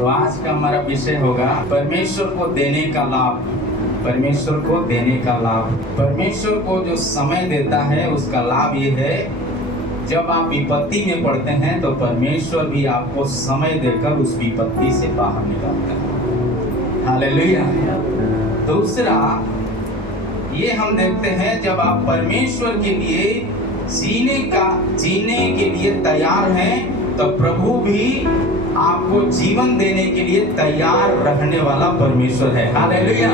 तो आज का हमारा विषय होगा परमेश्वर को देने का लाभ। परमेश्वर को देने का लाभ। परमेश्वर को जो समय देता है उसका लाभ ये है, जब आप विपत्ति में पड़ते हैं तो परमेश्वर भी आपको समय देकर उस विपत्ति से बाहर निकालता है। हालेलुया। दूसरा ये हम देखते हैं, जब आप परमेश्वर के लिए जीने के लिए तैयार हैं तो प्रभु भी आपको जीवन देने के लिए तैयार रहने वाला परमेश्वर है। हालेलुया।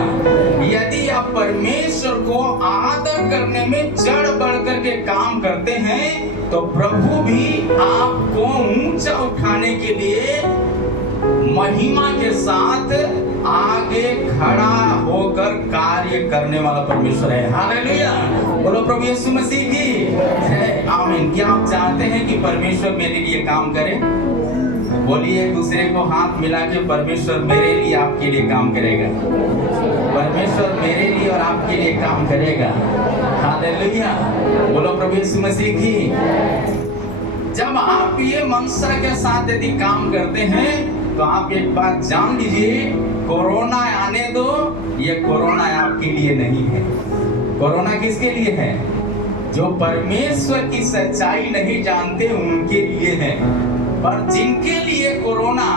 यदि आप परमेश्वर को आदर करने में चढ़ बढ़ करके काम करते हैं तो प्रभु भी आपको ऊंचा उठाने के लिए महिमा के साथ आगे खड़ा होकर कार्य करने वाला परमेश्वर है। हालेलुया। बोलो प्रभु यीशु मसीह की जय। आमीन। क्या आप चाहते हैं कि परमेश्वर मेरे लिए काम करे? बोलिए एक दूसरे को हाथ मिला के, परमेश्वर मेरे लिए आपके लिए काम करेगा। परमेश्वर मेरे लिए और आपके लिए काम करेगा। हालेलुया। बोलो प्रभु यीशु मसीह की। जब आप ये मनसा के साथ यदि काम करते हैं तो आप एक बात जान लीजिए, कोरोना आने दो, ये कोरोना आपके लिए नहीं है। कोरोना किसके लिए है? जो परमेश्वर की सच्चाई नहीं जानते उनके लिए है। पर जिनके लिए कोरोना,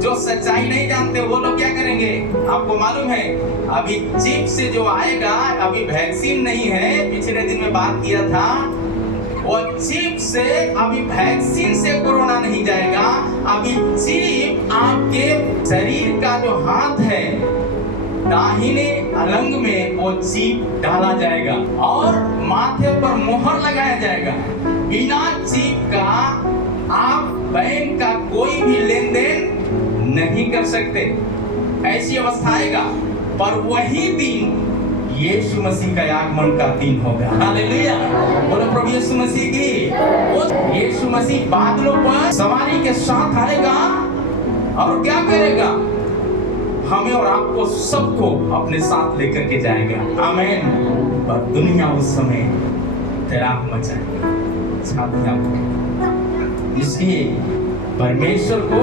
जो सच्चाई नहीं जानते वो लोग क्या करेंगे आपको मालूम है? अभी चिप से जो आएगा, अभी वैक्सीन नहीं है, पिछले दिन में बात किया था, वो चिप से, अभी वैक्सीन से कोरोना नहीं जाएगा। अभी चिप आपके शरीर का जो हाथ है, दाहिने अलंग में वो चिप डाला जाएगा और माथे पर मोहर लगाया जाएगा। बिना चिप का आप बैंक का कोई भी लेन देन नहीं कर सकते। ऐसी अवस्था आएगा। पर वही दिन यीशु मसीह का आगमन का दिन होगा। हालेलुया। बोलो प्रभु यीशु मसीह की। यीशु मसीह बादलों पर सवारी के साथ आएगा और क्या करेगा? हमें और आपको सबको अपने साथ लेकर के जाएगा। आमीन। और दुनिया उस समय तैराक मचाएगी, छातियां पड़ेंगी। इसलिए परमेश्वर को,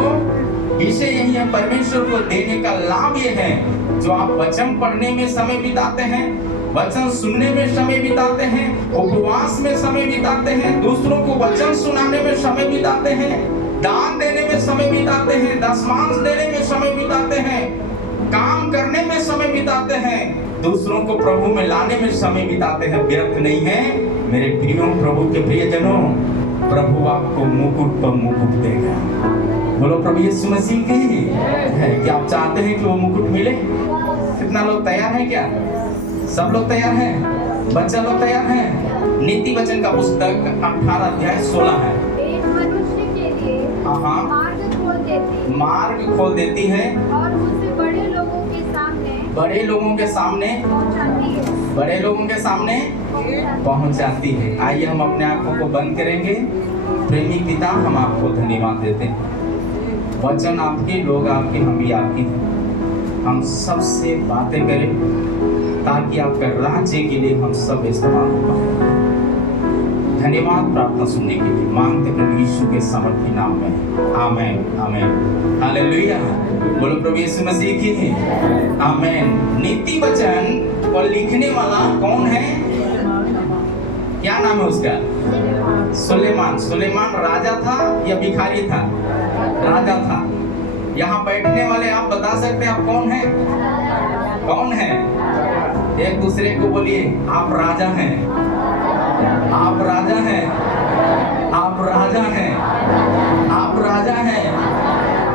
विषय यही है, परमेश्वर को देने का लाभ ये है, जो आप वचन पढ़ने में समय बिताते हैं, वचन सुनने में समय बिताते हैं, उपवास में समय बिताते हैं, दूसरों को वचन सुनाने में समय बिताते हैं, दान देने में समय बिताते हैं, दशमांश देने में समय बिताते हैं, काम करने में समय बिताते हैं, दूसरों को प्रभु में लाने में समय बिताते हैं। व्यर्थ नहीं है मेरे प्रियो, प्रभु के प्रियजनों। प्रभु आपको मुकुट पर मुकुट देगा। बोलो प्रभु यीशु मसीह की है। क्या आप चाहते हैं कि वो मुकुट मिले? कितना लोग तैयार हैं? क्या सब लोग तैयार हैं? बच्चा लोग तैयार हैं? नीति वचन का पुस्तक 18 अध्याय 16 है। एक मनुष्य के लिए मार्ग खोल देती है और उसे बड़े लोगों के सामने पहुंचाती है। आइए हम अपने आंखों को बंद करेंगे। प्रेमी पिता, हम आपको धन्यवाद देते हैं। वचन आपके, लोग आपके, हम भी आपके हैं। हम सबसे बातें करें ताकि आपका राज्य के लिए हम सब इस्तेमाल हो पाए। धन्यवाद प्रार्थना सुनने के लिए मांगते प्रभु यीशु के सामर्थी नाम में। आमीन। आमीन। हालेलुया। बोलो प्रभु यीशु मसीह की। आमीन। नीति वचन को लिखने वाला कौन है? क्या नाम है उसका? सुलेमान। सुलेमान राजा था या भिखारी था? राजा था। यहाँ बैठने वाले आप बता सकते हैं आप कौन है? कौन है? एक दूसरे को बोलिए, आप राजा हैं, आप राजा हैं, आप राजा हैं, आप राजा हैं।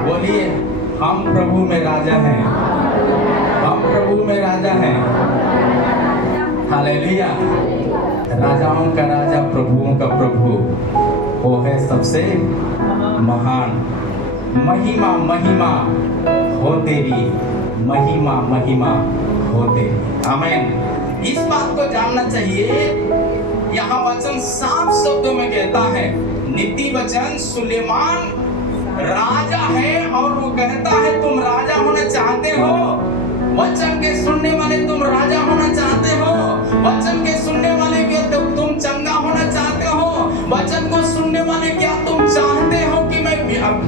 बोलिए, हम प्रभु में राजा हैं, हम प्रभु में राजा हैं। हालेलुया। राजाओं का राजा, प्रभुओं का प्रभु, वो है सबसे महान। महिमा महिमा हो तेरी, महिमा महिमा हो तेरी। आमीन। इस बात को जानना चाहिए। यहाँ वचन साफ शब्दों में कहता है, नीति वचन सुलेमान राजा है और वो कहता है तुम राजा होना चाहते हो? वचन के सुनने वाले तुम राजा होना चाहते हो? वचन के सुनने वाले क्या तुम चंगा होना चाहते हो? वचन को सुनने वाले क्या तुम चाहते हो कि मैं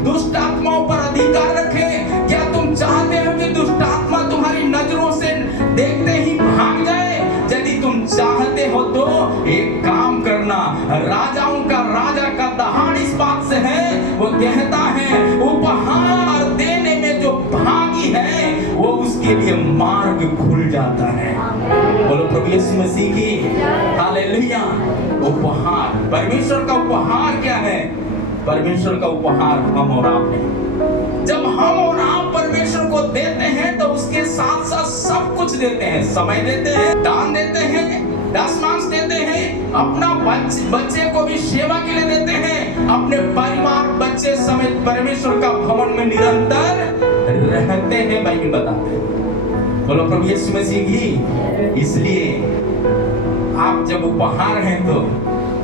दुष्ट आत्माओं पर अधिकार रखे, मार्ग खुल जाता है। बोलो प्रभु यीशु मसीह की हालेलुया। उपहार, परमेश्वर का उपहार क्या है? परमेश्वर का उपहार हम और आप हैं। जब हम और आप परमेश्वर को देते हैं तो उसके साथ साथ सब कुछ देते हैं। समय देते हैं, दान देते हैं, दशमांश देते हैं, अपना बच्चे को भी सेवा के लिए देते हैं, अपने परिवार बच्चे समेत परमेश्वर का भवन में निरंतर रहते हैं। बाइबल बताते हैं। बोलो प्रभु यीशु मसीह की। इसलिए आप जब उपहार हैं तो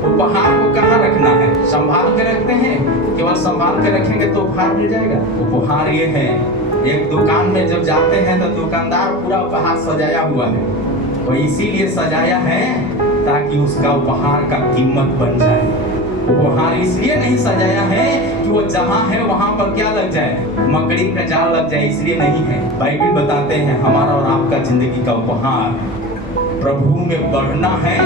उपहार को कहाँ रखना है? संभाल के रखते हैं। केवल संभाल के रखेंगे तो उपहार मिल जाएगा। उपहार ये है, एक दुकान में जब जाते हैं तो दुकानदार पूरा उपहार सजाया हुआ है। वो इसीलिए सजाया है ताकि उसका उपहार का कीमत बन जाए। उपहार इसलिए नहीं सजाया है कि वो जहाँ है वहाँ पर क्या लग जाए, मकड़ी का जाल लग जाए, इसलिए नहीं है। बाइबल बताते हैं हमारा और आपका जिंदगी का उपहार प्रभु में बढ़ना है,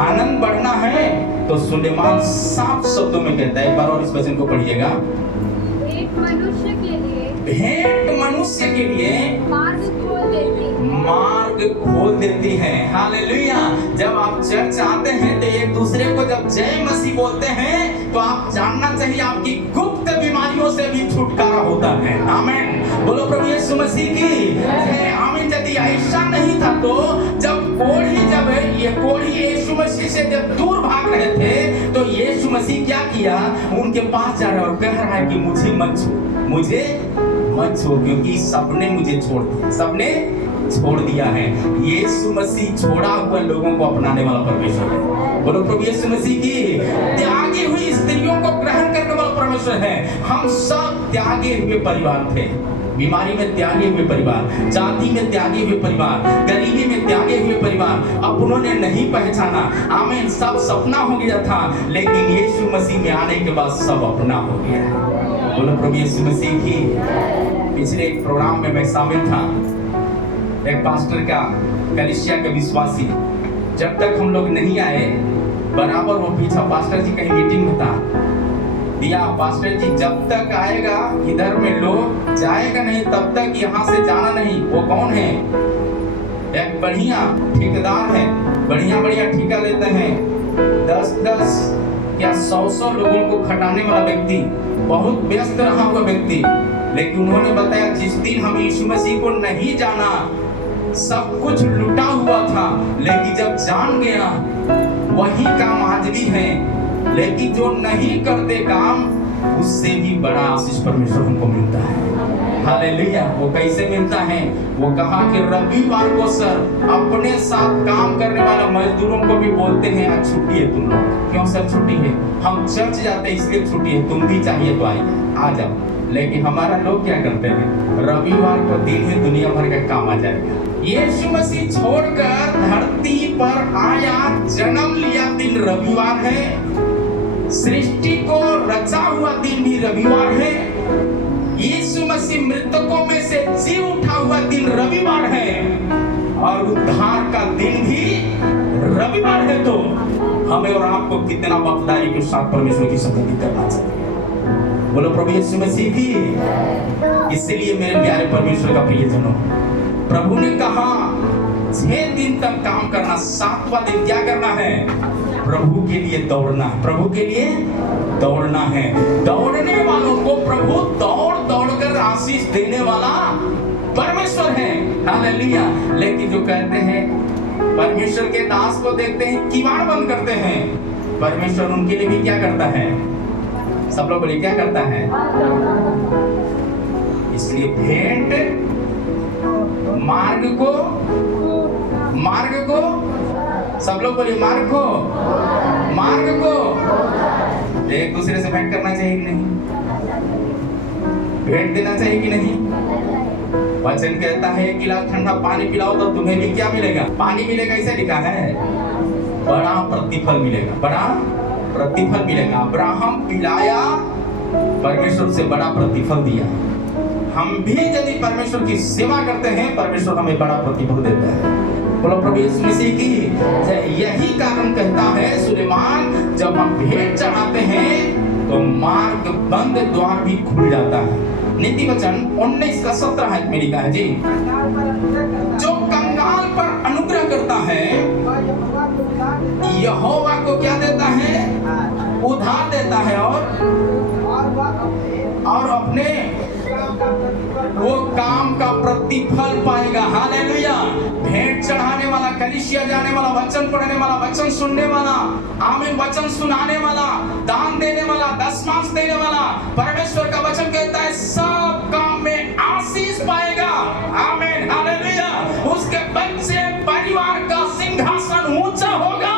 आनंद बढ़ना है। तो सुलेमान साफ शब्दों में कहता है, एक बार और इस वचन को पढ़िएगा। भेंट मनुष्य के लिए, भेंट मनुष्य के लिए मार्ग खोल देती है। मार्ग खोल देती है। हालेलुया। जब आप चर्च आते हैं तो एक दूसरे को जब जय मसीह बोलते हैं तो आप जानना चाहिए आपकी गुप्त बीमारियों से भी छुटकारा होता है। आमीन। बोलो प्रभु यीशु मसीह की। आमीन। यदि ऐसा नहीं था तो जब कोढ़ी यीशु मसीह से जब दूर भाग रहे थे तो यीशु मसीह क्या किया? उनके पास जा रहा और कह रहा है कि मुझे मत छू, क्योंकि सबने मुझे छोड़ दिया, सबने छोड़ दिया है। यीशु मसीह छोड़ा हुआ लोगों को अपनाने वाला परमेश्वर है। बोलो प्रभु यीशु मसीह की। त्यागी हुई स्त्रियों को ग्रहण करने वाला परमेश्वर है। हम सब त्यागे हुए परिवार थे। बीमारी में त्यागे हुए परिवार, जाति में त्यागे हुए परिवार, गरीबी में त्यागे हुए परिवार, अपनों ने नहीं पहचाना। आमीन। सब सपना हो गया था, लेकिन यीशु मसीह में आने के बाद सब अपना हो गया है। बोलो प्रभु यीशु मसीह की। पिछले एक प्रोग्राम में मैं शामिल था। एक पास्टर का, कलीसिया के विश्वासी, जब तक हम लोग नहीं आए बराबर वो पीछा, पास्टर जी कहीं मीटिंग में था, दिया पास्टर जी जब तक आएगा इधर में लोग जाएगा नहीं तब तक यहाँ से जाना नहीं। वो कौन है? एक बढ़िया ठेकेदार है, बढ़िया ठेका लेते हैं, 10-10 या 100 लोगों को खटाने वाला व्यक्ति, बहुत व्यस्त रहा हुआ व्यक्ति। लेकिन उन्होंने बताया जिस दिन हम यीशु मसीह को नहीं जाना, सब कुछ लुटा हुआ था, लेकिन जब जान गया वही काम आज भी है। लेकिन जो नहीं करते काम उससे भी बड़ा आशीष परमेश्वर हमको मिलता है। हालेलुया। वो कैसे मिलता है? वो कहा कि रविवार को सर अपने साथ काम करने वाले मजदूरों को भी बोलते हैं आज छुट्टी है तुम लोग। क्यों सर छुट्टी है? हम चर्च जाते हैं इसलिए छुट्टी है, तुम भी चाहिए तो आइए, आ जाओ। लेकिन हमारा लोग क्या करते हैं? रविवार को दिन में दुनिया भर का काम आ जाएगा। यीशु मसीह छोड़कर धरती पर आया, जन्म लिया दिन रविवार है। सृष्टि को रचा हुआ दिन भी रविवार है। यीशु मसीह मृतकों में से जी उठा हुआ दिन रविवार है। और उद्धार का दिन भी रविवार है। तो हमें और आपको कितना वफादारी के साथ परमेश्वर की स्तुति करना चाहिए। बोलो प्रभु यीशु मसीह की। इसलिए मेरे प्यारे परमेश्वर का प्रियजनों, प्रभु ने कहा 6 दिन तक काम करना, 7वां दिन क्या करना है? प्रभु के लिए दौड़ना। प्रभु के लिए दौड़ना है। दौड़ने वालों को प्रभु दौड़ कर आशीष देने वाला परमेश्वर है। हालेलुया। लेकिन जो कहते हैं परमेश्वर के दास को देखते हैं किवाड़ बंद करते हैं, परमेश्वर उनके लिए भी क्या करता है? सब लोग बोलिए क्या करता है? इसलिए भेंट मार्ग को सब लोग बोलिए मार्ग को एक दूसरे से भेंट करना चाहिए कि नहीं? भेंट देना चाहिए कि नहीं? वचन कहता है एक गिलास ठंडा पानी पिलाओ तो तुम्हें भी क्या मिलेगा? पानी मिलेगा, ऐसे लिखा है। बड़ा प्रतिफल मिलेगा। अब्राहम पिलाया, परमेश्वर से बड़ा प्रतिफल दिया। हम भी यदि परमेश्वर की सेवा करते हैं, परमेश्वर हमें बड़ा प्रतिफल देता है। बोलो प्रभु यीशु मसीह की। यही कारण कहता है सुलेमान, जब हम भेंट चढ़ाते हैं तो मार्ग बंद द्वार भी खुल जाता है। नीति वचन 19 का 17 में लिखा है जी, कंगाल पर अनुग्रह करता जो कंगाल पर अनुग्रह करता है और यहोवा को उधार देता यहोवा को क्या देता है? है उधार देता है और वह अपने वो काम का प्रतिफल पाएगा। हालेलुया। भेंट चढ़ाने वाला, कलीसिया जाने वाला, वचन पढ़ने वाला, वचन सुनने वाला, आमीन, वचन सुनाने वाला, दान देने वाला, दशमांश देने वाला, परमेश्वर का वचन कहता है सब काम में आशीष पाएगा। आमीन, हालेलुया। उसके बच्चे परिवार का सिंहासन ऊंचा होगा।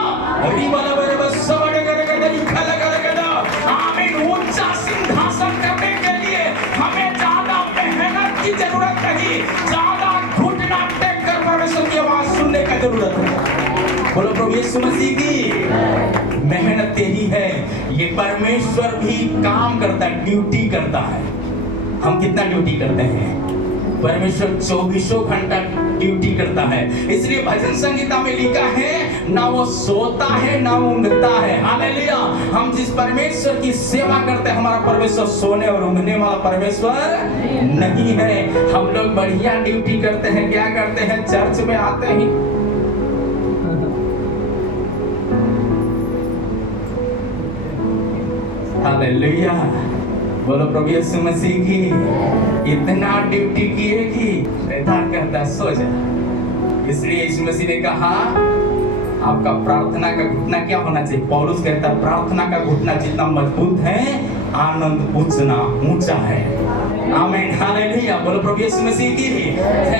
आमीन। ऊंचा सिंहासन करने के लिए हमें ज्यादा मेहनत की जरूरत नहीं, ज्यादा घुटना टेक कर परमेश्वर की आवाज सुनने का जरूरत है। बोलो प्रभु यीशु मसीह की मेहनत यही है। ये परमेश्वर भी काम करता है, ड्यूटी करता है। हम कितना ड्यूटी करते हैं? परमेश्वर 24 घंटा ड्यूटी करता है। इसलिए भजन संगीता में लिखा है ना वो सोता है ना ऊँघता है। हालेलुया। हम जिस परमेश्वर की सेवा करते हैं, हमारा परमेश्वर सोने और ऊँघने वाला परमेश्वर नहीं है। हम लोग बढ़िया ड्यूटी करते हैं। क्या करते हैं? चर्च में आते ही हालेलुया। बोलो प्रभु यीशु मसीह की। इतना ड्यूटी किए कि शैतान कहता है सो जा। इसलिए यीशु मसीह ने कहा आपका प्रार्थना का घुटना क्या होना चाहिए? पौलुस कहता है प्रार्थना का घुटना जितना मजबूत है, आनंद उतना ऊंचा है। आमीन, हालेलुया। बोलो प्रभु यीशु मसीह की।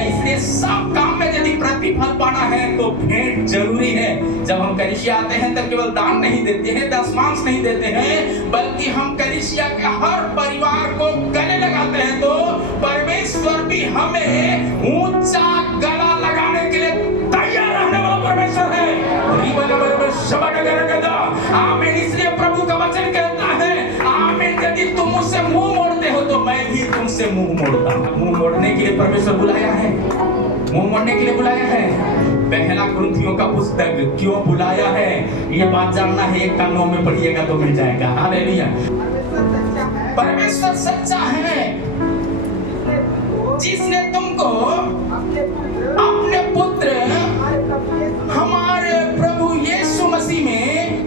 इसलिए सब काम में यदि प्रतिफल पाना है तो भेंट जरूरी है। जब हम कलीसिया आते हैं तब केवल दान नहीं देते हैं, दशमांश नहीं देते हैं, बल्कि हम कलीसिया के हर परिवार को गले लगाते हैं तो परमेश्वर भी हमें ऊंचा गला लगाने के लिए तैयार रहने वाला परमेश्वर है। आमीन। इसलिए प्रभु का वचन कहता है आमीन, यदि तुम मुझसे मुंह मोड़ते हो तो मैं भी तुमसे मुंह मोड़ता हूं। मुंह मोड़ने के लिए परमेश्वर बुलाया है, मुंह मोड़ने के लिए बुलाया है। पहला कुरिन्थियों का पुस्तक क्यों बुलाया है ये बात जानना है। 1 का 9 में पढ़िएगा तो मिल जाएगा। हालेलुया। परमेश्वर सच्चा है जिसने तुमको अपने पुत्र हमारे प्रभु यीशु मसीह में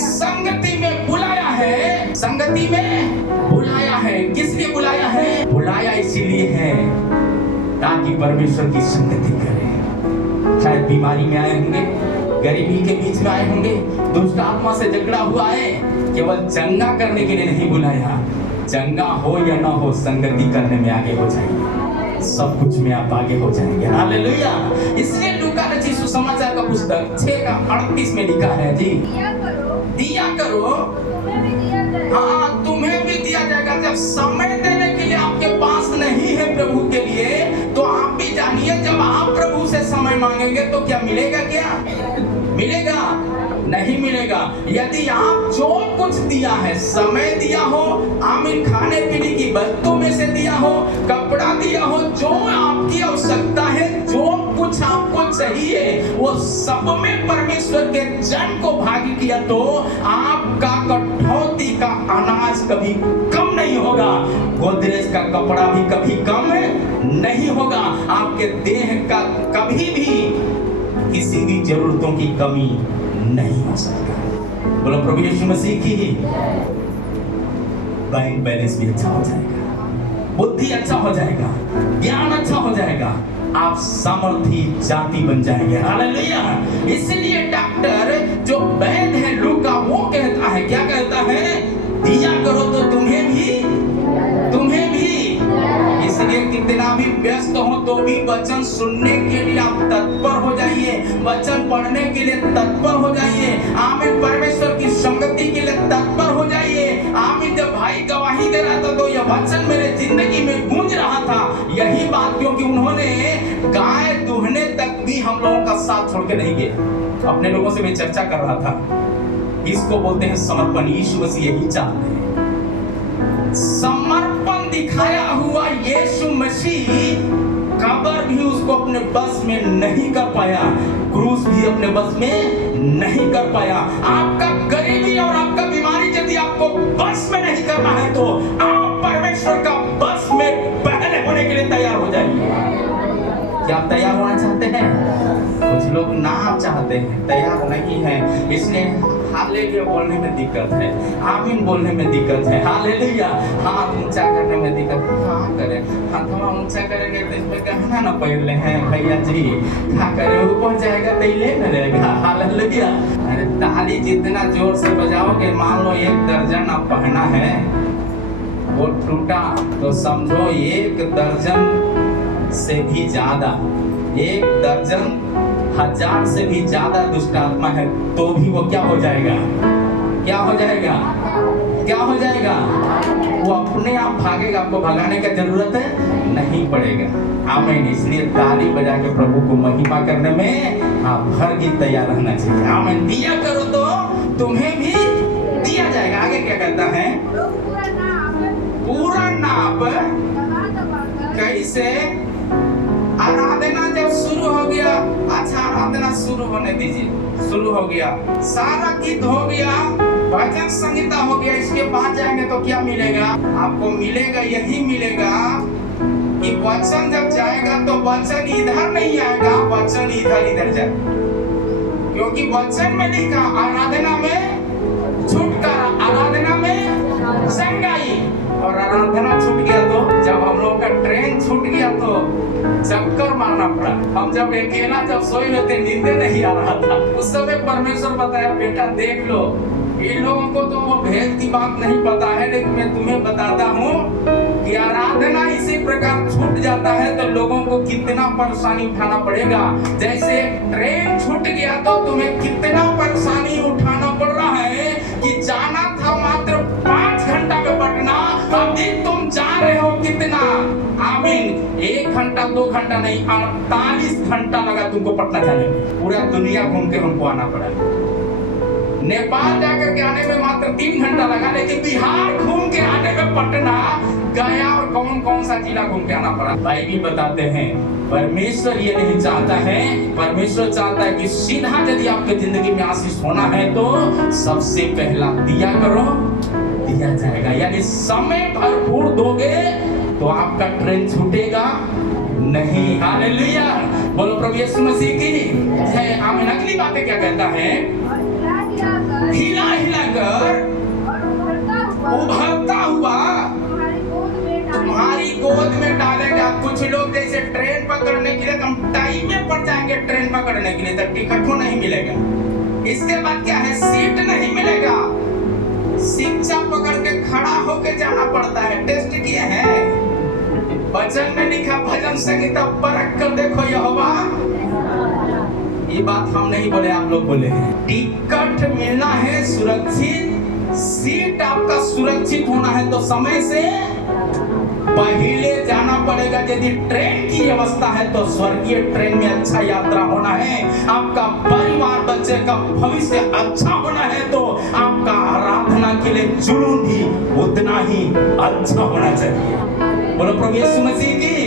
संगति में बुलाया है। संगति में बुलाया है। किस लिए बुलाया है? बुलाया इसीलिए है ताकि परमेश्वर की संगति करें। शायद बीमारी में आए होंगे, गरीबी के बीच में आए होंगे, दुष्ट आत्मा से झगड़ा हुआ है, केवल चंगा करने के लिए नहीं बुलाया। चंगा हो या ना हो, संगति करने में आगे हो जाएंगे, सब कुछ में आप आगे हो जाएंगे। हालेलुया। इसलिए लूका रचित सुसमाचार का पुस्तक 6 का 38 में लिखा है जी, दिया करो तुम्हें भी दिया जाएगा। हाँ, तुम्हें भी दिया जाएगा। जब समय देने के लिए आपके पास नहीं है प्रभु के लिए, तो आप भी जानिए जब आप प्रभु से समय मांगेंगे तो क्या मिलेगा? क्या मिलेगा? नहीं मिलेगा। यदि आप जो कुछ दिया है, समय दिया हो, आमीन, खाने पीने की वस्तु में से दिया हो, कपड़ा दिया हो, जो आपकी आवश्यकता है, जो कुछ आपको चाहिए, वो सब में परमेश्वर के जन को भागी किया तो आपका कटौती का अनाज कभी कम नहीं होगा, गोदरेज का कपड़ा भी कभी कम नहीं होगा, आपके देह का कभी भी किसी भी जरूरतों की कमी नहीं हो सकता। बोलो प्रभु यीशु मसीह की। बैंक बैलेंस भी अच्छा हो जाएगा, बुद्धि अच्छा हो जाएगा, ज्ञान अच्छा हो जाएगा, आप सामर्थी जाति बन जाएंगे। हालेलुया। इसलिए डॉक्टर जो वैद्य है लूका, वो कहता है, क्या कहता है? दिया करो तो तुम्हें भी। इसलिए कितना भी व्यस्त हो तो भी वचन सुनने के लिए आप तत्पर हो जाइए, वचन पढ़ने के लिए तत्पर हो जाइए, आमीन, परमेश्वर की संगति के लिए तत्पर हो जाइए। आमीन। जब भाई गवाही दे रहा था तो यह वचन मेरे जिंदगी में गूंज रहा था, यही बात क्योंकि उन्होंने गाय दुहने तक भी हम लोगों का साथ छोड़ के नहीं गए। अपने लोगों से मैं चर्चा कर रहा था, इसको बोलते हैं समर्पण। यीशु मसीह यही चाहते हैं, समर्पण दिखाया हुआ यीशु मसीह कब्र भी उसको अपने बस में नहीं कर पाया, क्रूस भी अपने बस में नहीं कर पाया। आपका गरीबी और आपका बीमारी यदि आपको बस में नहीं करना है तो आप परमेश्वर का क्या आप तैयार होना चाहते हैं? कुछ लोग ना चाहते हैं, तैयार नहीं है, इसलिए हालेलुया बोलने में दिक्कत है, आमीन बोलने में दिक्कत है, हालेलुया हाथ ऊंचा करने में दिक्कत है। हाँ करें, हाथ ऊंचा करेंगे तो इसमें गहना ना पहन ले हैं भैया जी, क्या करें, ऊपर जाएगा तो ले न रहेगा, हालेलुया। अरे ताली जितना जोर से बजाओगे, मान लो 1 दर्जन आप पहना है, वो टूटा तो समझो 1 दर्जन से भी ज्यादा, 1 दर्जन 1000 से भी ज्यादा दुष्ट आत्मा है, तो भी वो क्या हो जाएगा? क्या हो जाएगा? क्या हो जाएगा? वो अपने आप भागेगा, आपको भगाने का जरूरत है नहीं पड़ेगा। आमीन। इसलिए ताली बजा के प्रभु को महिमा करने में आप हर गीत तैयार रहना चाहिए। आमीन। दिया करो तो तुम्हें भी दिया जाएगा। आगे क्या कहता है? पूरा नाप कैसे? आराधना जब शुरू हो गया, अच्छा आराधना शुरू होने दीजिए, शुरू हो गया, सारा गीत हो गया, भजन संगीता हो गया, इसके बाद जाएंगे तो क्या मिलेगा आपको? मिलेगा यही मिलेगा कि वचन जब जाएगा तो वचन इधर नहीं आएगा, वचन इधर जाए, क्योंकि वचन में लिखा आराधना में छुटकारा, आराधना में संगाई। और आराधना छूट गया तो, जब हम लोग का ट्रेन छूट गया तो चक्कर मारना पड़ा। हम जब अकेला जब सोए हुए थे, नींदे नहीं आ रहा था, उस समय परमेश्वर बताया बेटा देख लो, इन लोगों को तो वो भेद की बात नहीं पता है, लेकिन मैं तुम्हें बताता हूँ कि आराधना इसी प्रकार छूट जाता है तो लोगों को कितना परेशानी उठाना पड़ेगा। जैसे ट्रेन छूट गया तो तुम्हें कितना परेशानी उठाना पड़ रहा है कि जाना था मात्र 5 घंटा में पटना, अभी तुम जा रहे हो कितना? आमीन। 1 घंटा 2 घंटा नहीं, 48 घंटा लगा तुमको पटना जाने में। पूरा दुनिया घूम के हमको आना पड़ा। नेपाल जाकर के आने में मात्र 3 घंटा लगा, लेकिन बिहार घूम के आने में पटना गया और कौन सा जिला घूम के आना पड़ा। बाइबल बताते हैं परमेश्वर ये नहीं चाहता है, परमेश्वर चाहता है कि सीधा यदि आपके जिंदगी में आशीष होना है तो सबसे पहला दिया करो, दिया जाएगा। यानी समय भरपूर दोगे तो आपका ट्रेन छूटेगा नहीं। हालेलुया। बोलो प्रभु यीशु मसीह की जय। आमीन। अगली बातें क्या कहता है? हिला हिला कर उभरता हुआ तुम्हारी गोद में डालेगा। कुछ लोग जैसे ट्रेन पकड़ने के लिए हम टाइम में पड़ जाएंगे, ट्रेन पकड़ने के लिए तो टिकट को नहीं मिलेगा। इसके बाद क्या है? सीट नहीं मिलेगा, शिक्षा पकड़ के खड़ा होके जाना पड़ता है। टेस्ट किए हैं? वचन में लिखा भजन संगीता परख कर देखो यहोवा। ये बात हम नहीं बोले, आप लोग बोले हैं। टिकट मिलना है सुरक्षित, सीट आपका सुरक्षित होना है तो समय से पहले जाना पड़ेगा। यदि ट्रेन की व्यवस्था है तो स्वर्गीय ट्रेन में अच्छा यात्रा होना है, आपका परिवार बच्चे का भविष्य अच्छा होना है तो आपका आराधना के लिए जुनून भी उतना ही अच्छा होना चाहिए। बोलो प्रभु यीशु मसीह की।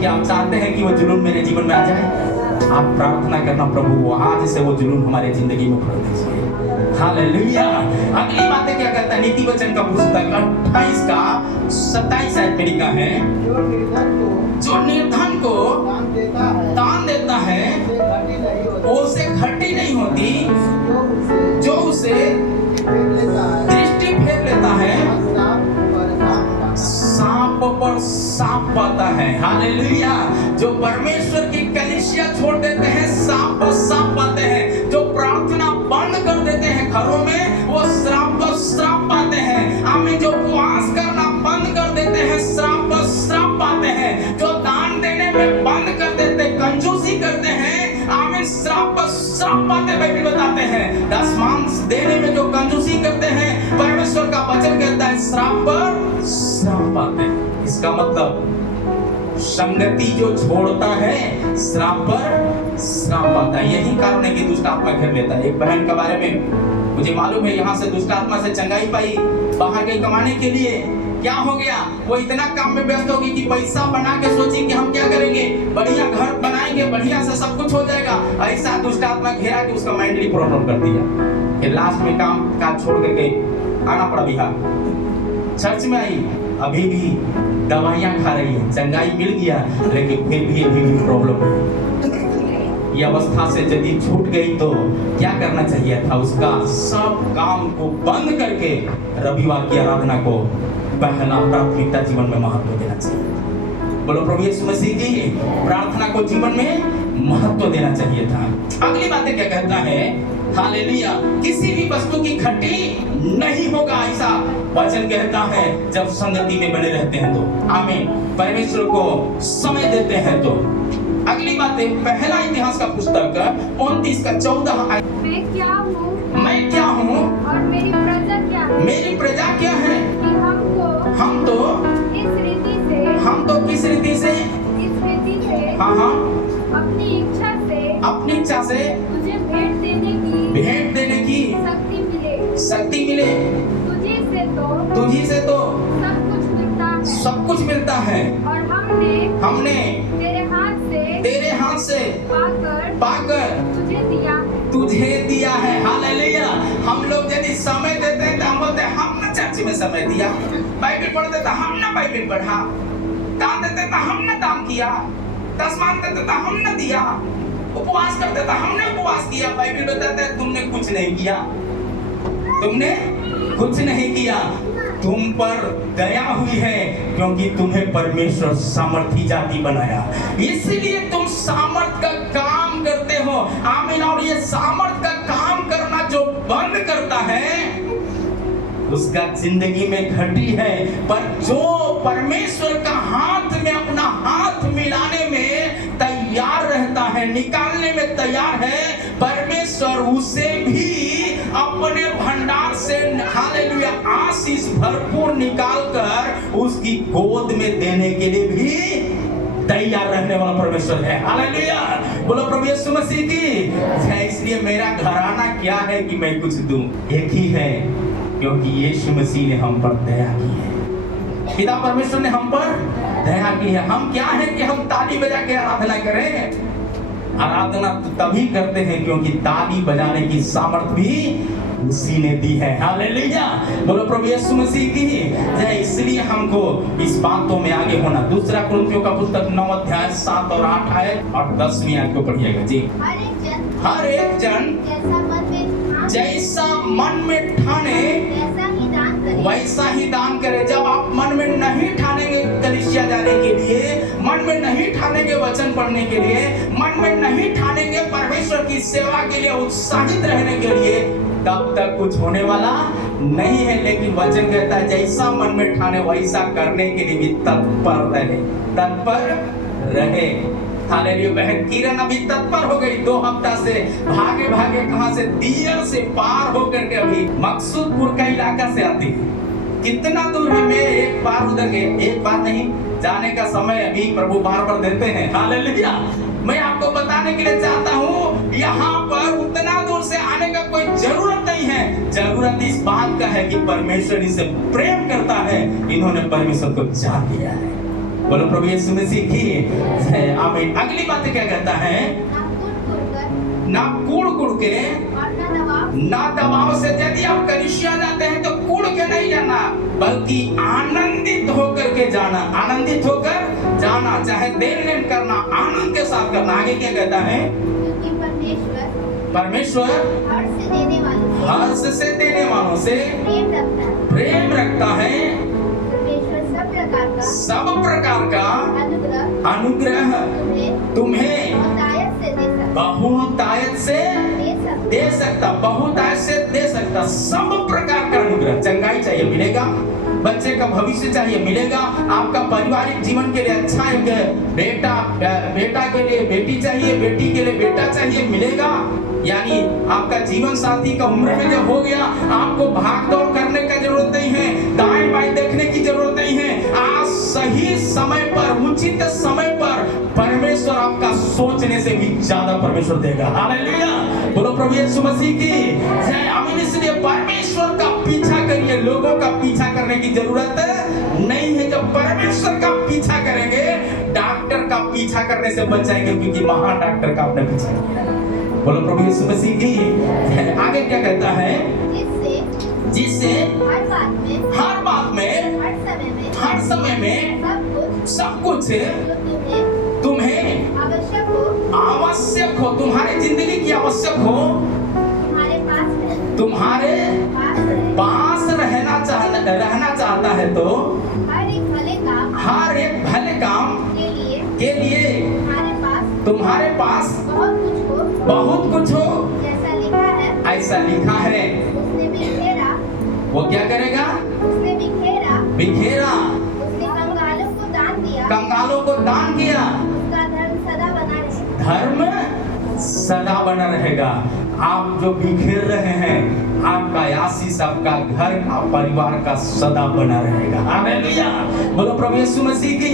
क्या आप चाहते हैं कि वो जुनून मेरे जीवन में आ जाए? आप प्रार्थना करना, प्रभु आज से वो जुनून हमारे जिंदगी में भर दीजिए। हालेलुया। अगली बातें क्या कहता है? नीति वचन का पुस्तक 28 का 27 आयत में लिखा है, जो निर्धन को दान देता है उसे घटी नहीं होती, जो उसे दृष्टि फेर लेता है सांप पर सांप पाता है। हालेलुया। जो परमेश्वर की कलीसिया छोड़ देते हैं सांप पर सांप पाते हैं, जो प्रार्थना बंद कर देते हैं घरों में वो श्राप पर श्राप पाते हैं। आमीन। जो उपवास करना बंद कर देते हैं श्राप पर श्राप पाते हैं, जो दान देने में बंद कर देते, कंजूसी करते हैं, आमीन, श्राप पर श्राप पाते। बाइबल बताते हैं दशमांश देने में जो कंजूसी करते हैं, परमेश्वर का वचन कहता है श्राप पर श्राप पाते। इसका मतलब संगति जो छोड़ता है श्राप पर श्राप पाता है। यही कारण है कि दुष्ट आत्मा घेर लेता है। एक बहन के बारे में मुझे मालूम है, यहाँ से दुष्ट आत्मा से चंगाई पाई, बाहर गई कमाने के लिए। क्या हो गया? वो इतना काम में व्यस्त होगी कि पैसा बना के सोची कि हम क्या करेंगे, बढ़िया घर बनाएंगे, बढ़िया से सब कुछ हो जाएगा। ऐसा दुष्ट आत्मा घेरा कि उसका माइंड प्रॉब्लम कर दिया। फिर लास्ट में काम काज छोड़ करके आना पड़ा बिहार। चर्च में आई, अभी भी दवाइयाँ खा रही है, चंगाई मिल गया, लेकिन फिर भी अभी भी प्रॉब्लम है। ये अवस्था से यदि छूट गई तो क्या करना चाहिए था? उसका सब काम को बंद करके रविवार की आराधना को पहला प्राथमिकता जीवन में महत्व देना चाहिए। बोलो प्रभु यीशु मसीह की प्रार्थना को जीवन में महत्व देना चाहिए था। अगली बातें क्या कहता है? हालेलुया, किसी भी वस्तु की खट्टी नहीं होगा, ऐसा वचन कहता है जब संगति में बने रहते हैं तो। आमीन। परमेश्वर को समय देते हैं तो। अगली बात है पहला इतिहास का पुस्तक 29 का 14 मैं क्या हूँ और मेरी प्रजा क्या है? मेरी प्रजा क्या है? कि हम तो इस रीति किस रीति से हाँ अपनी इच्छा से तुझे भेंट देने की शक्ति मिले। तुझी से तो सब कुछ मिलता है। और हमने तेरे हाथ से पाकर तुझे दिया है। हालेलुया। हम लोग यदि समय देते हैं तो हम बोलते हैं हमने चर्च में समय दिया, बाइबल पढ़ते तो हमने बाइबल पढ़ा, दान देते तो हमने दान किया, दशमान देते तो हमने दिया, उपवास करते तो हमने उपवास किया। बाइबल बताता है तुमने कुछ नहीं किया, तुमने कुछ नहीं किया। तुम पर दया हुई है क्योंकि तुम्हें परमेश्वर सामर्थी जाति बनाया, इसलिए तुम सामर्थ का काम करते हो। आमीन। और ये सामर्थ का काम करना जो बंद करता है उसका जिंदगी में घटी है, पर जो परमेश्वर का हाथ में अपना हाथ मिलाने में तैयार रहता है, निकालने में तैयार है, परमेश्वर उसे भी अपने भंडार से हालेलुया आशीष भरपूर निकालकर उसकी गोद में देने के लिए भी तैयार रहने वाला परमेश्वर है। हालेलुया। बोलो प्रभु यीशु मसीह की। इसलिए मेरा घराना क्या है कि मैं कुछ दूं? एक ही है, क्योंकि यीशु मसीह ने हम पर दया की है। पिता परमेश्वर ने हम पर दया की है। हम क्या है कि हम ताली बजा के आराधना करें? आराधना तो तभी करते हैं क्योंकि ताली बजाने की सामर्थ्य भी उसी ने दी है। हालेलुया। बोलो प्रभु यीशु मसीह की जय। इसलिए हमको इस बातों में आगे होना। दूसरा कुरिन्थियों का पुस्तक 9 अध्याय 7 और 8 आयत और 10वीं आयत को पढ़िएगा जी। हर एक जन जैसा मन में ठाने वैसा ही दान करे। जब आप मन में नहीं ठानेंगे कलीसिया जाने के लिए, मन में नहीं ठानेंगे वचन पढ़ने के लिए, मन में नहीं ठानेंगे परमेश्वर की सेवा के लिए उत्साहित रहने के लिए, तब तक कुछ होने वाला नहीं है। लेकिन वचन कहता है जैसा मन में ठाने वैसा करने के लिए भी तत्पर रहे। हालेलुया। बहन किरण अभी तत्पर हो गई, 2 हफ्ता से भागे भागे कहां से दियर से पार होकर के अभी मकसूदपुर का इलाका से आती है। कितना दूर है? मैं एक बार उधर गए, एक बार नहीं, जाने का समय अभी प्रभु बार देते हैं। हालेलुया। मैं आपको बताने के लिए चाहता हूँ यहाँ पर उतना दूर से आने का कोई जरूरत नहीं है। जरूरत इस बात का है कि परमेश्वर इसे प्रेम करता है, इन्होंने परमेश्वर को जान लिया है। बोलो प्रभु यीशु मसीह की आमीन। अगली बात क्या कहता है? ना कूड़ के ना दबाव से। यदि आप कलीसिया जाते हैं तो कूड़ के नहीं जाना, बल्कि आनंदित होकर के जाना। आनंदित होकर जाना, चाहे देन लेन करना आनंद के साथ करना। आगे क्या कहता है? परमेश्वर हर्ष से देने वालों से प्रेम रखता है। सब प्रकार का अनुग्रह तुम्हें बहुतायत से दे सकता। बहुतायत से दे सकता। सब प्रकार का अनुग्रह। चंगाई चाहिए मिलेगा, बच्चे का भविष्य चाहिए मिलेगा, आपका पारिवारिक जीवन के लिए अच्छा है, बेटा के लिए बेटी चाहिए, बेटी के लिए बेटा चाहिए, मिलेगा। यानी आपका जीवन साथी का उम्र में जब हो गया, आपको भाग दौड़ करने का जरूरत नहीं है, दाएं बाएं देखने की जरूरत नहीं है। आज सही समय पर, उचित समय पर परमेश्वर आपका सोचने से भी ज्यादा परमेश्वर देगा। हालेलुया। बोलो प्रभु यीशु मसीह की जय। आमीन। इसलिए परमेश्वर का पीछा करिए, लोगों का पीछा करने की जरूरत नहीं है। जब परमेश्वर का पीछा करेंगे, डॉक्टर का पीछा करने से बच जाएंगे, क्योंकि महान डॉक्टर का आपने पीछा किया। बोलो प्रभु यीशु मसीह की। आगे क्या कहता है? जिससे हर बात में हर समय में सब कुछ जो तुम्हें आवश्यक हो, तुम्हारे जिंदगी की आवश्यक हो, तुम्हारे पास है, तुम्हारे पास रहना चाहता है तो हर एक भले काम के लिए तुम्हारे पास बहुत कुछ हो, जैसा लिखा है, ऐसा लिखा है। उसने बिखेरा, वो क्या करेगा? बिखेरा, उसने कंगालों को दान किया, उसका धर्म सदा बना रहेगा। आप जो बिखेर रहे हैं, आपका आशीष आपका घर का परिवार का सदा बना रहेगा। हालेलुया, बोलो प्रभु यीशु मसीह की।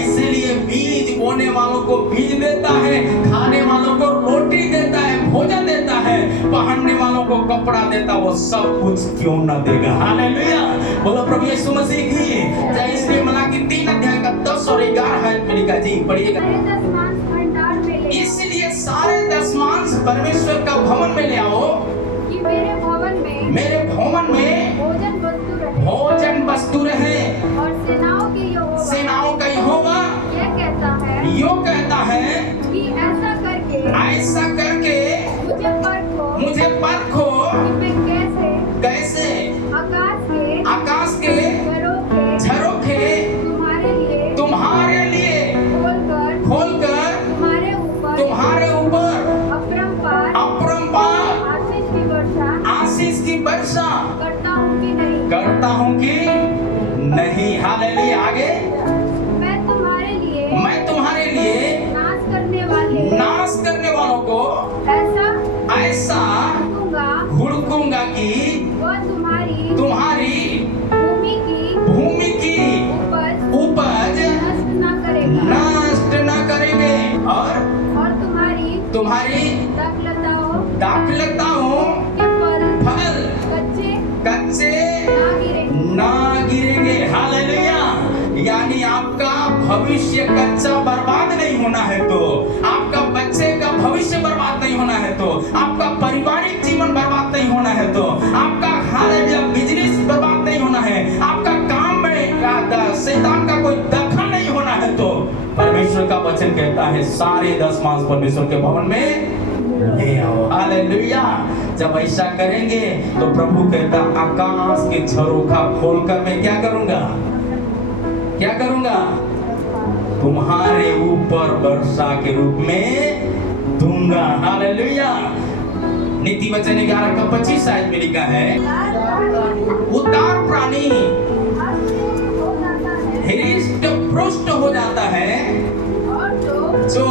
इसीलिए बीज बोने वालों को बीज देता है, खाने वालों को रोटी देता है, भोजन देता है, पहनने वालों को कपड़ा देता, वो सब कुछ क्यों न देगा। हालेलुया, बोलो प्रभु यीशु मसीह की। इसलिए मलाकी 3 अध्याय का 10 और 11 आयत में लिखा, जी पढ़िएगा। इसलिए सारे दशमांश परमेश्वर का भवन में ले आओ कि मेरे भवन में भोजन वस्तु रहे। और सेनाओं का यहोवा यो कहता है कि ऐसा करके मुझे परखो कि मैं कैसे आकाश के झरोखे तुम्हारे लिए खोलकर तुम्हारे ऊपर अपरंपार आशीष की वर्षा करता हूँ कि नहीं। हालेलुया, आगे मैं तुम्हारे लिए नाश करने वालों को ऐसा हुड़कूंगा कि वह तुम्हारी भूमि की उपज नष्ट न करेंगे और तुम्हारी दाखलताओं के फल कच्चे ना गिरेंगे। हालेलुया, यानी आपका भविष्य कच्चा बर्बाद नहीं होना है, तो आपका बच्चे का भविष्य बर्बाद नहीं होना है, तो आपका पारिवारिक जीवन बर्बाद नहीं होना है, तो आपका हालेलुया बिजनेस बर्बाद नहीं होना है, आपका काम में शैतान का कोई दखल नहीं होना है, तो परमेश्वर का वचन कहता है सारे दशमांश परमेश्वर के भवन में ले आओ। हालेलुया, जब ऐसा करेंगे तो प्रभु कहता आकाश के झरोखा खोलकर मैं क्या करूंगा? तुम्हारे ऊपर वर्षा के रूप में दूंगा। हालेलुया, नीति वचन 11 का 25 आयत में लिखा है, उदार प्राणी हृष्ट पुष्ट हो जाता है, जो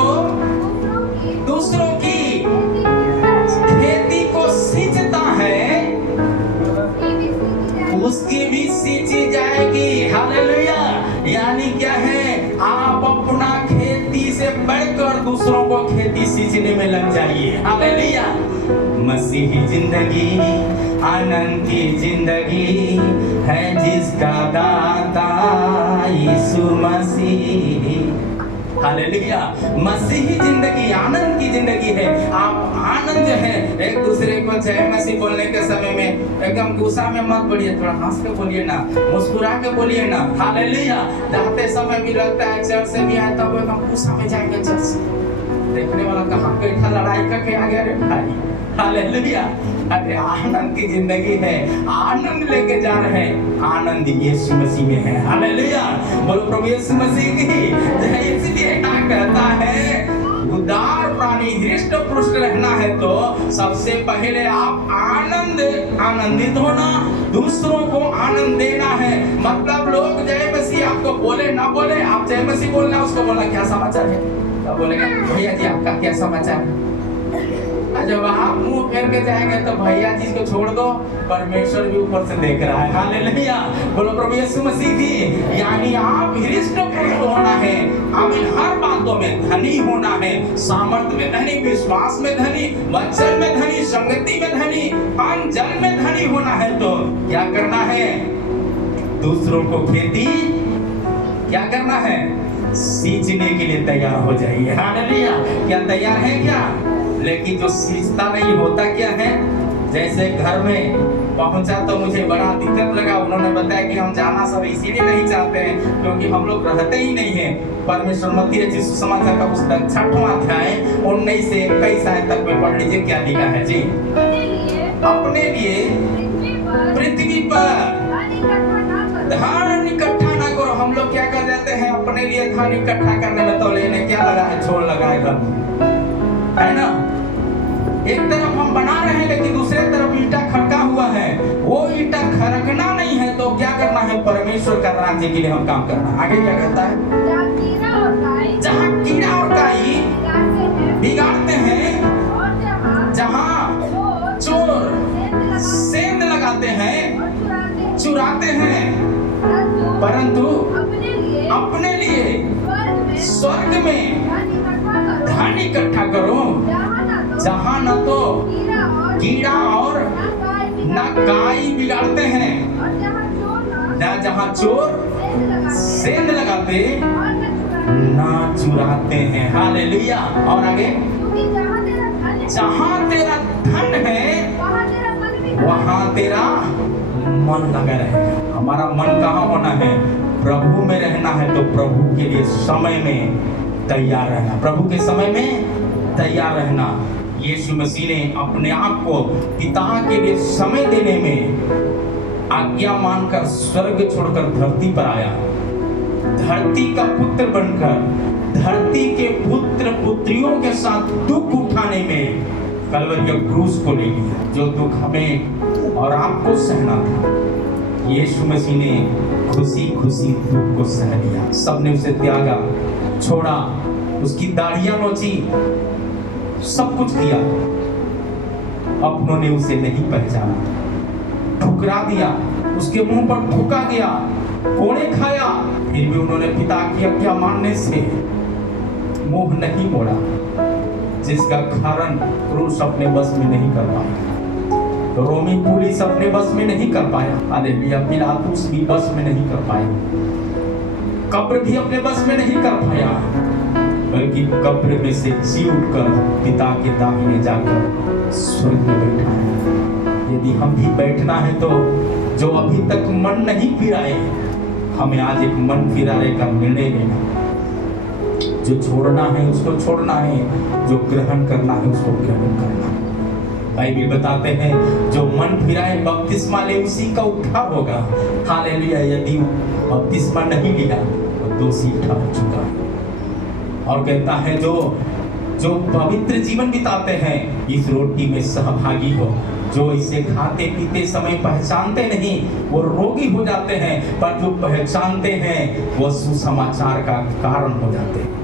दूसरों की खेती को सींचता है, उसकी भी सींची जाएगी। हालेलुया, यानी क्या है? आप अपना खेती से बढ़कर दूसरों को खेती सींचने में लग जाइए। हालेलुया, मसीही जिंदगी आनंद की जिंदगी है, जिसका दाता यीशु मसीह। हालेलुया, मसीही जिंदगी आनंद की जिंदगी है। आप आनंद जो है, एक दूसरे को जय मसीह बोलने के समय में एकदम गुस्सा में मत पड़िए, थोड़ा हंस के बोलिए ना, मुस्कुरा के बोलिए ना। हालेलुया, जाते समय भी लगता है चर्च से भी आए तब एकदम गुस्सा में जाएंगे चर्च से, देखने वाला कहाँ बैठा लड़ाई करके आ गया रे भाई। हालेलुया, अरे आनंद की जिंदगी है, आनंद लेके जा रहे हैं, आनंद यीशु मसीह में है। हालेलुया, बोलो प्रभु यीशु मसीह की। इसलिए क्या कहता है, उदार प्राणी हृष्ट पुष्ट रहना है तो सबसे पहले आप आनंदित होना, दूसरों को आनंद देना है। मतलब लोग जय मसीह आपको बोले ना बोले, आप जय मसीह बोलना, उसको बोलना क्या समाचार है, तो बोलेगा भैया जी आपका क्या समाचार है। जब आप मुंह फेर के जाएंगे तो भैया जी को छोड़ दो, परमेश्वर भी ऊपर से देख रहा है। हालेलुया, बोलो प्रभु यीशु मसीह की। यानी आप हृष्ट पुष्ट होना है, आमीन, हर बातों में धनी होना है, सामर्थ्य में धनी, विश्वास में धनी, वचन में धनी, संगति में धनी, अन्न जल में धनी होना है, तो क्या करना है? दूसरों को खेती क्या करना है? सींचने के लिए तैयार हो जाइए। हालेलुया, क्या तैयार है क्या? लेकिन जो सींचता नहीं होता क्या है? जैसे घर में पहुंचा तो मुझे बड़ा दिक्कत लगा। उन्होंने बताया कि हम जाना सब इसीलिए नहीं चाहते हैं क्योंकि हम लोग रहते ही नहीं हैं। परमेश्वर मत्ती रचित सुसमाचार का पुस्तक 6वां अध्याय 19 से 21 आयत तक में पढ़ लीजिए क्या लिखा है जी। अपने लिए पृथ्वी पर धन इकट्ठा ना करो। हम लोग क्या कर जाते हैं, अपने लिए धन इकट्ठा करने में तो लेने क्या लगा है, छोड़ लगा है घर है ना। एक तरफ हम बना रहे हैं लेकिन दूसरे तरफ ईंटा खड़का हुआ है। वो ईंटा खड़कना नहीं है तो क्या करना है, परमेश्वर का राज्य के लिए हम काम करना है। आगे क्या कहता है, जहाँ कीड़ा और काई बिगाड़ते हैं, जहाँ चोर सेंध लगाते हैं, चुराते हैं, परंतु अपने लिए स्वर्ग में धन इकट्ठा करो, जहाँ न तो कीड़ा और न काई बिगाड़ते हैं, न जहाँ चोर सेंध लगाते न चुराते हैं। हालेलुया। और आगे, जहाँ तेरा धन है वहाँ तेरा मन लगा रहेगा। हमारा मन कहाँ होना है, प्रभु में रहना है तो प्रभु के लिए समय में तैयार रहना, प्रभु के समय में तैयार रहना। यीशु मसीह ने अपने आप को पिता के लिए समय देने में आज्ञा मानकर स्वर्ग छोड़कर धरती पर आया। धरती का पुत्र बनकर धरती के पुत्र पुत्रियों के साथ दुख उठाने में कलवरी क्रूस को ले लिया। जो दुख हमें और आपको सहना था, यीशु मसीह ने खुशी खुशी दुख को सह लिया। सबने उसे त्यागा, छोड़ा, उसकी दाढ़ियां नोची, सब कुछ किया। अपनों ने उसे नहीं पहचाना, ठुकरा दिया, उसके मुंह पर थूका गया, कोड़े खाया, फिर भी उन्होंने पिता की आज्ञा मानने से मुंह नहीं मोड़ा, जिसका कारण क्रूस अपने बस में नहीं कर पाया, रोमी पुलिस अपने बस में नहीं कर पाया, हालेलुया, पिलातुस भी बस में नहीं कर पाया, कब्र भी अपने बस में नहीं कर पाया, बल्कि कब्र में से जी उठकर पिता के दाहिने जाकर स्वर्ग में बैठा है। यदि हम भी बैठना है तो जो अभी तक मन नहीं फिराए, हमें आज एक मन फिराने का निर्णय लेना। जो छोड़ना है उसको छोड़ना है, जो ग्रहण करना है उसको ग्रहण करना। बाइबल बताते हैं जो मन फिराए बपतिस्मा ले उसी का उद्धार होगा। हालेलुया। यदि बपतिस्मा नहीं लिया तो दोषी ठहर चुका है। और कहता है जो पवित्र जीवन बिताते हैं इस रोटी में सहभागी हो। जो इसे खाते पीते समय पहचानते नहीं वो रोगी हो जाते हैं, पर जो पहचानते हैं वो सुसमाचार का कारण हो जाते हैं।